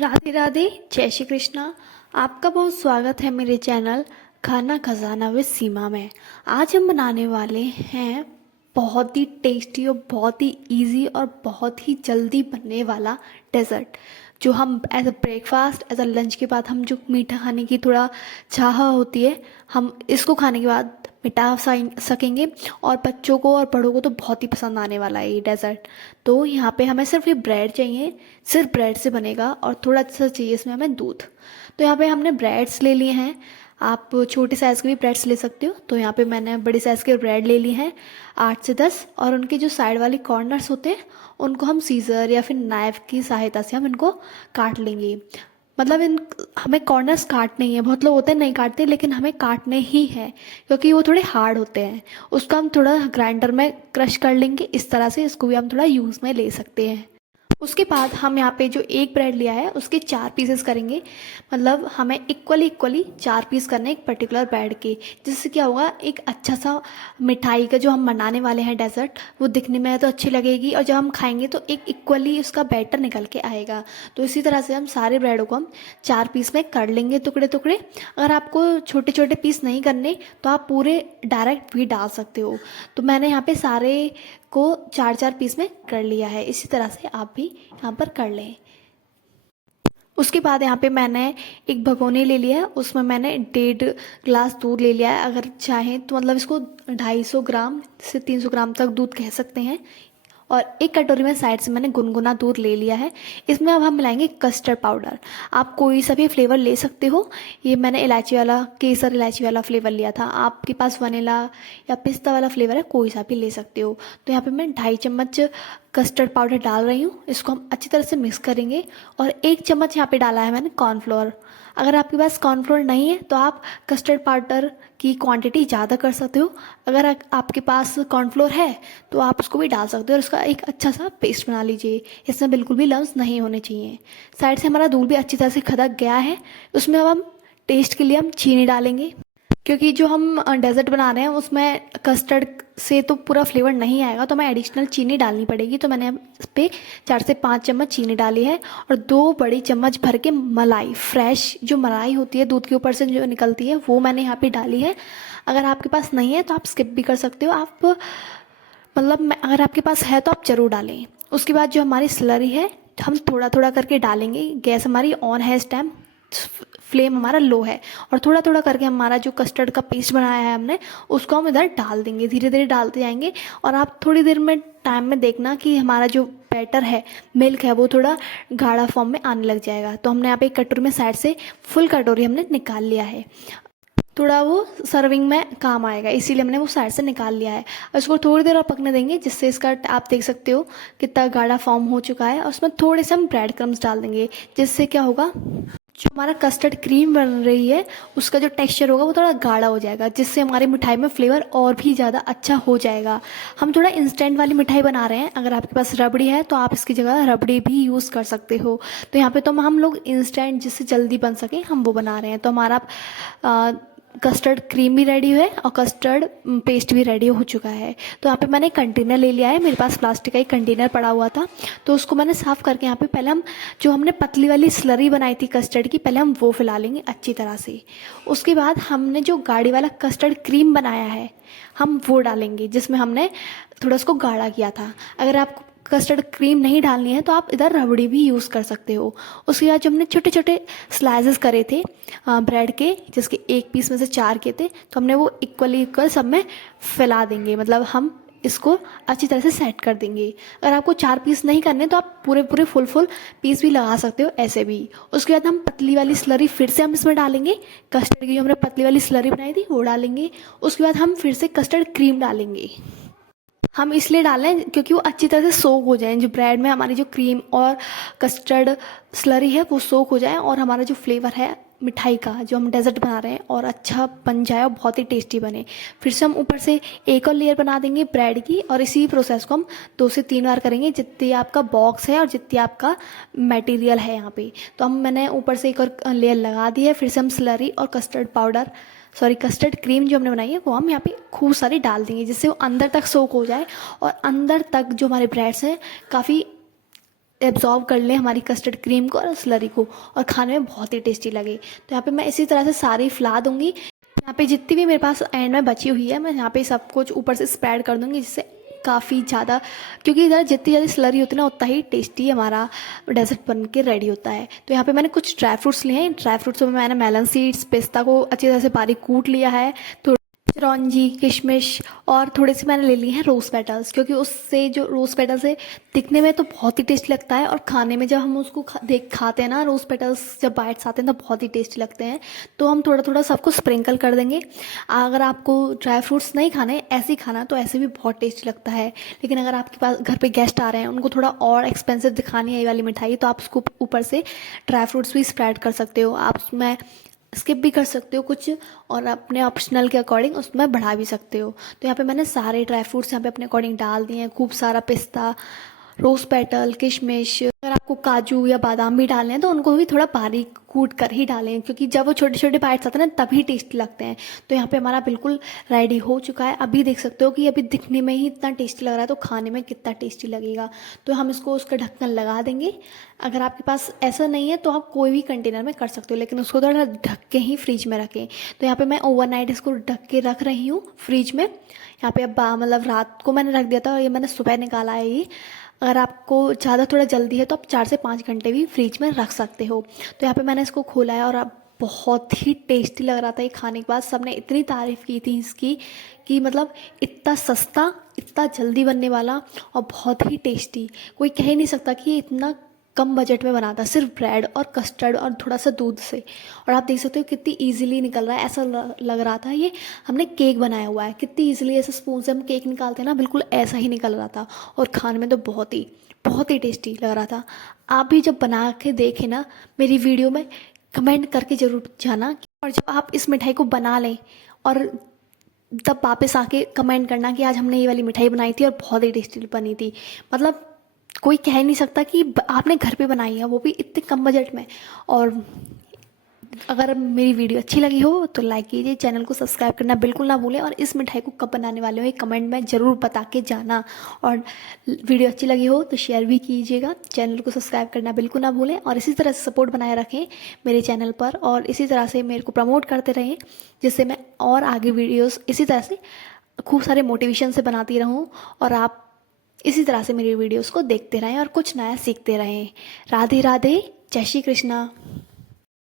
राधे राधे, जय श्री कृष्णा। आपका बहुत स्वागत है मेरे चैनल खाना खजाना विद सीमा में। आज हम बनाने वाले हैं बहुत ही टेस्टी और बहुत ही इजी और बहुत ही जल्दी बनने वाला डेज़र्ट, जो हम as a breakfast as a lunch के बाद हम जो मीठा खाने की थोड़ा चाह होती है, हम इसको खाने के बाद मिटा सकेंगे। और बच्चों को और बड़ों को तो बहुत ही पसंद आने वाला है ये डेज़र्ट। तो यहाँ पे हमें सिर्फ ये ब्रेड चाहिए, सिर्फ ब्रेड से बनेगा और थोड़ा सा चाहिए इसमें हमें दूध। तो यहाँ पे हमने ब्रेड्स ले लिए हैं, आप छोटे साइज़ के भी ब्रेड्स ले सकते हो। तो यहाँ पे मैंने बड़े साइज़ के ब्रेड ले लिए हैं 8 से 10, और उनके जो साइड वाले कॉर्नर्स होते हैं उनको हम सीज़र या फिर नाइफ़ की सहायता से हम इनको काट लेंगे। मतलब इन हमें कॉर्नर्स काटने ही है, बहुत लोग होते हैं नहीं काटते, लेकिन हमें काटने ही है क्योंकि वो थोड़े हार्ड होते हैं। उसको हम थोड़ा ग्राइंडर में क्रश कर लेंगे, इस तरह से इसको भी हम थोड़ा यूज़ में ले सकते हैं। उसके बाद हम यहाँ पे जो एक ब्रेड लिया है उसके 4 पीसेस करेंगे। मतलब हमें इक्वली इक्वली 4 पीस करने एक पर्टिकुलर ब्रेड के, जिससे क्या होगा, एक अच्छा सा मिठाई का जो हम बनाने वाले हैं डेज़र्ट, वो दिखने में तो अच्छी लगेगी और जब हम खाएंगे तो एक इक्वली उसका बैटर निकल के आएगा। तो इसी तरह से हम सारे ब्रेडों को हम 4 पीस में कर लेंगे, टुकड़े टुकड़े। अगर आपको छोटे छोटे पीस नहीं करने तो आप पूरे डायरेक्ट भी डाल सकते हो। तो मैंने यहाँ पे सारे को 4 4 पीस में कर लिया है, इसी तरह से आप भी यहाँ पर कर लें। उसके बाद यहाँ पे मैंने एक भगोनी ले लिया है, उसमें मैंने 1.5 ग्लास दूध ले लिया है। अगर चाहें तो मतलब इसको 250 ग्राम से 300 ग्राम तक दूध कह सकते हैं। और एक कटोरी में साइड से मैंने गुनगुना दूध ले लिया है। इसमें अब हम मिलाएंगे कस्टर्ड पाउडर। आप कोई सा भी फ्लेवर ले सकते हो। ये मैंने इलायची वाला, केसर इलायची वाला फ्लेवर लिया था। आपके पास वनीला या पिस्ता वाला फ्लेवर है, कोई सा भी ले सकते हो। तो यहाँ पे मैं 2.5 चम्मच कस्टर्ड पाउडर डाल रही हूँ। इसको हम अच्छी तरह से मिक्स करेंगे। और 1 चम्मच यहाँ पे डाला है मैंने कॉर्नफ्लोर। अगर आपके पास कॉर्नफ्लोर नहीं है तो आप कस्टर्ड पाउडर की क्वांटिटी ज़्यादा कर सकते हो। अगर आपके पास कॉर्नफ्लोर है तो आप उसको भी डाल सकते हो और उसका एक अच्छा सा पेस्ट बना लीजिए। इसमें बिल्कुल भी लम्स नहीं होने चाहिए। साइड से हमारा दूध भी अच्छी तरह से खदक गया है। उसमें अब हम टेस्ट के लिए हम चीनी डालेंगे, क्योंकि जो हम डेज़र्ट बना रहे हैं उसमें कस्टर्ड से तो पूरा फ्लेवर नहीं आएगा, तो हमें एडिशनल चीनी डालनी पड़ेगी। तो मैंने इस पे 4 से 5 चम्मच चीनी डाली है और 2 बड़ी चम्मच भर के मलाई, फ्रेश जो मलाई होती है दूध के ऊपर से जो निकलती है, वो मैंने यहाँ पे डाली है। अगर आपके पास नहीं है तो आप स्किप भी कर सकते हो। आप मतलब अगर आपके पास है तो आप ज़रूर डालें। उसके बाद जो हमारी स्लरी है हम थोड़ा थोड़ा करके डालेंगे। गैस हमारी ऑन है, इस टाइम फ्लेम हमारा लो है, और थोड़ा थोड़ा करके हमारा जो कस्टर्ड का पेस्ट बनाया है हमने, उसको हम इधर डाल देंगे। धीरे धीरे डालते जाएंगे और आप थोड़ी देर में टाइम में देखना कि हमारा जो बैटर है, मिल्क है, वो थोड़ा गाढ़ा फॉर्म में आने लग जाएगा। तो हमने यहाँ पे एक कटोरी में साइड से फुल कटोरी हमने निकाल लिया है। थोड़ा वो सर्विंग में काम आएगा, इसीलिए हमने वो साइड से निकाल लिया है। और इसको थोड़ी देर और पकने देंगे, जिससे इसका आप देख सकते हो कितना गाढ़ा फॉर्म हो चुका है। और उसमें थोड़े से हम ब्रेड क्रम्स डाल देंगे, जिससे क्या होगा, जो हमारा कस्टर्ड क्रीम बन रही है उसका जो टेक्सचर होगा वो थोड़ा गाढ़ा हो जाएगा, जिससे हमारी मिठाई में फ्लेवर और भी ज़्यादा अच्छा हो जाएगा। हम थोड़ा इंस्टेंट वाली मिठाई बना रहे हैं। अगर आपके पास रबड़ी है तो आप इसकी जगह रबड़ी भी यूज़ कर सकते हो। तो यहाँ पे तो हम लोग इंस्टेंट जिससे जल्दी बन सके हम वो बना रहे हैं। तो हमारा कस्टर्ड क्रीम भी रेडी है और कस्टर्ड पेस्ट भी रेडी हो चुका है। तो यहाँ पे मैंने कंटेनर ले लिया है, मेरे पास प्लास्टिक का एक कंटेनर पड़ा हुआ था, तो उसको मैंने साफ़ करके यहाँ पे पहले हम जो हमने पतली वाली स्लरी बनाई थी कस्टर्ड की, पहले हम वो फैला लेंगे अच्छी तरह से। उसके बाद हमने जो गाढ़ी वाला कस्टर्ड क्रीम बनाया है हम वो डालेंगे, जिसमें हमने थोड़ा उसको गाढ़ा किया था। अगर आप कस्टर्ड क्रीम नहीं डालनी है तो आप इधर रबड़ी भी यूज़ कर सकते हो। उसके बाद जो हमने छोटे छोटे स्लाइसेस करे थे ब्रेड के, जिसके 1 पीस में से 4 के थे, तो हमने वो इक्वल सब में फैला देंगे। मतलब हम इसको अच्छी तरह से सेट कर देंगे। अगर आपको 4 पीस नहीं करने तो आप पूरे पूरे फुल पीस भी लगा सकते हो ऐसे भी। उसके बाद हम पतली वाली स्लरी फिर से हम इसमें डालेंगे, कस्टर्ड की जो हमने पतली वाली स्लरी बनाई थी वो डालेंगे। उसके बाद हम फिर से कस्टर्ड क्रीम डालेंगे। हम इसलिए डालें क्योंकि वो अच्छी तरह से सोक हो जाए, जो ब्रेड में हमारी जो क्रीम और कस्टर्ड स्लरी है वो सोक हो जाए, और हमारा जो फ्लेवर है मिठाई का जो हम डेजर्ट बना रहे हैं और अच्छा बन जाए और बहुत ही टेस्टी बने। फिर से हम ऊपर से एक और लेयर बना देंगे ब्रेड की, और इसी प्रोसेस को हम 2 से 3 बार करेंगे, जितनी आपका बॉक्स है और जितनी आपका मटेरियल है यहाँ पे। तो मैंने ऊपर से एक और लेयर लगा दी है। फिर से हम स्लरी और कस्टर्ड क्रीम जो हमने बनाई है वो हम यहाँ पे खूब सारी डाल देंगे, जिससे वो अंदर तक सोक हो जाए और अंदर तक जो हमारे ब्रेड्स हैं काफ़ी एब्जॉर्ब कर लें हमारी कस्टर्ड क्रीम को और स्लरी को, और खाने में बहुत ही टेस्टी लगे। तो यहाँ पे मैं इसी तरह से सारी फैला दूंगी। यहाँ पे जितनी भी मेरे पास एंड में बची हुई है मैं यहाँ पे सब कुछ ऊपर से स्प्रेड कर दूंगी, जिससे काफ़ी ज़्यादा, क्योंकि इधर जितनी ज़्यादा स्लरी होती है ना उतना ही टेस्टी हमारा डेजर्ट बन के रेडी होता है। तो यहाँ पे मैंने कुछ ड्राई फ्रूट्स लिए हैं। ड्राई फ्रूट्स में मैंने मेलन सीड्स, पिस्ता को अच्छी तरह से बारीक कूट लिया है, तो चिरौंजी, किशमिश, और थोड़े से मैंने ले लिए हैं रोज़ पेटल्स, क्योंकि उससे जो रोज़ पेटल्स है दिखने में तो बहुत ही टेस्टी लगता है, और खाने में जब हम उसको खाते हैं ना, रोज़ पेटल्स जब बाइट्स आते हैं तो बहुत ही टेस्टी लगते हैं। तो हम थोड़ा थोड़ा सबको स्प्रिंकल कर देंगे। अगर आपको ड्राई फ्रूट्स नहीं खाने, ऐसे ही खाना, तो ऐसे भी बहुत टेस्टी लगता है। लेकिन अगर आपके पास घर पे गेस्ट आ रहे हैं, उनको थोड़ा और एक्सपेंसिव दिखानी है ये वाली मिठाई, तो आप उसको ऊपर से ड्राई फ्रूट्स भी स्प्रेड कर सकते हो। आप उसमें स्किप भी कर सकते हो कुछ, और अपने ऑप्शनल के अकॉर्डिंग उसमें बढ़ा भी सकते हो। तो यहाँ पे मैंने सारे ड्राई फ्रूट्स यहाँ पे अपने अकॉर्डिंग डाल दिए हैं। खूब सारा पिस्ता, रोज़ पेटल, किशमिश, अगर आपको काजू या बादाम भी डालने हैं तो उनको भी थोड़ा बारीक कूट कर ही डालें, क्योंकि जब वो छोटे छोटे बाइट्स आते हैं ना तभी टेस्टी लगते हैं। तो यहाँ पे हमारा बिल्कुल रेडी हो चुका है। अभी देख सकते हो कि अभी दिखने में ही इतना टेस्टी लग रहा है, तो खाने में कितना टेस्टी लगेगा। तो हम इसको उसका ढक्कन लगा देंगे। अगर आपके पास ऐसा नहीं है तो आप कोई भी कंटेनर में कर सकते हो, लेकिन उसको थोड़ा ढक के ही फ्रिज में रखें। तो यहाँ पे मैं ओवरनाइट इसको ढक के रख रही हूँ फ्रिज में। यहाँ पे अब मतलब रात को मैंने रख दिया था और ये मैंने सुबह निकाला है ये। अगर आपको ज़्यादा थोड़ा जल्दी है तो आप 4 से 5 घंटे भी फ्रिज में रख सकते हो। तो यहाँ पे मैंने इसको खोला है और अब बहुत ही टेस्टी लग रहा था ये खाने के बाद। सबने इतनी तारीफ़ की थी इसकी कि मतलब इतना सस्ता, इतना जल्दी बनने वाला और बहुत ही टेस्टी। कोई कह ही नहीं सकता कि ये इतना कम बजट में बना था, सिर्फ ब्रेड और कस्टर्ड और थोड़ा सा दूध से। और आप देख सकते हो कितनी इजीली निकल रहा है, ऐसा लग रहा था ये हमने केक बनाया हुआ है। कितनी इजीली ऐसे स्पून से हम केक निकालते हैं ना, बिल्कुल ऐसा ही निकल रहा था। और खाने में तो बहुत ही टेस्टी लग रहा था। आप भी जब बना के देखें ना मेरी वीडियो में, कमेंट करके ज़रूर जाना। और जब आप इस मिठाई को बना लें और तब वापस आके कमेंट करना कि आज हमने ये वाली मिठाई बनाई थी और बहुत ही टेस्टी बनी थी। मतलब कोई कह ही नहीं सकता कि आपने घर पे बनाई है, वो भी इतने कम बजट में। और अगर मेरी वीडियो अच्छी लगी हो तो लाइक कीजिए, चैनल को सब्सक्राइब करना बिल्कुल ना भूलें, और इस मिठाई को कब बनाने वाले हो ये कमेंट में ज़रूर बता के जाना। और वीडियो अच्छी लगी हो तो शेयर भी कीजिएगा, चैनल को सब्सक्राइब करना बिल्कुल ना भूलें, और इसी तरह से सपोर्ट बनाए रखें मेरे चैनल पर, और इसी तरह से मेरे को प्रमोट करते रहें, जिससे मैं और आगे वीडियोज़ इसी तरह से खूब सारे मोटिवेशन से बनाती रहूँ, और आप इसी तरह से मेरी वीडियोस को देखते रहें और कुछ नया सीखते रहें। राधे राधे, जय श्री कृष्णा।